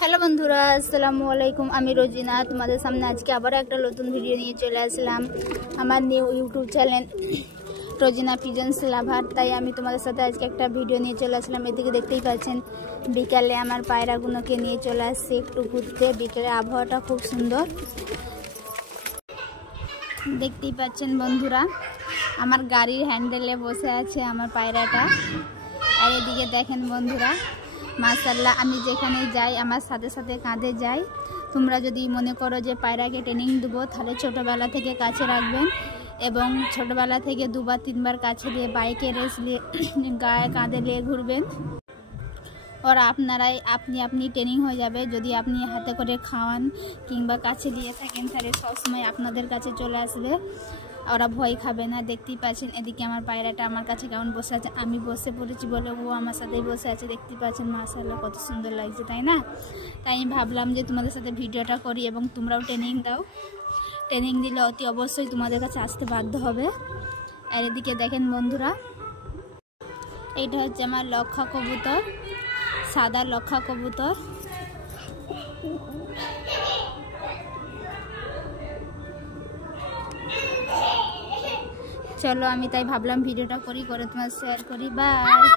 Hello বন্ধুরা, আসসালামু আলাইকুম। আমি রোজিনা তোমাদের সামনে আজকে আবার একটা নতুন ভিডিও নিয়ে চলে আসলাম আমার new YouTube channel Rojina pigeons lover. তাই আমি তোমাদের সাথে আজকে একটা ভিডিও নিয়ে চলে আসলাম। এদিকে দেখতেই পাচ্ছেন বিকালে আমার পায়রাগুলোকে নিয়ে চলে আসছে একটু ঘুরতে। বিকেলে আবহাওয়াটা খুব সুন্দর, দেখতেই পাচ্ছেন বন্ধুরা। আমার গাড়ির হ্যান্ডেলে বসে আছে আমার পায়রাটা। আর এদিকে দেখেন বন্ধুরা, মাশাআল্লাহ, আমি যেখানে যাই আমার সাথে সাথে কাঁধে যাই। তোমরা যদি মনে করো যে পায়রাকে ট্রেনিং দেবো, তাহলে ছোটোবেলা থেকে কাছে রাখবেন এবং ছোটোবেলা থেকে দুবার তিনবার কাছে দিয়ে বাইকে রেস নিয়ে গায়ে কাঁধে নিয়ে ঘুরবেন। ওর আপনি ট্রেনিং হয়ে যাবে। যদি আপনি হাতে করে খাওয়ান কিংবা কাছে দিয়ে থাকেন, তাহলে সবসময় আপনাদের কাছে চলে আসবে, ওরা ভয় খাবে না। দেখতেই পাচ্ছেন এদিকে আমার পায়রাটা আমার কাছে কেমন বসে আছে। আমি বসে পড়েছি বলে ও আমার সাথেই বসে আছে। দেখতেই পাচ্ছেন মাশাআল্লাহ কত সুন্দর লাগছে, তাই না? তাই আমি ভাবলাম যে তোমাদের সাথে ভিডিওটা করি এবং তোমরাও ট্রেনিং দাও। ট্রেনিং দিলে অতি অবশ্যই তোমাদের কাছে আসতে বাধ্য হবে। আর এদিকে দেখেন বন্ধুরা, এইটা হচ্ছে আমার লক্ষা কবুতর, সাদা লক্ষা কবুতর। চলো, আমি তাই ভাবলাম ভিডিওটা করে তোমার শেয়ার করি। বাই।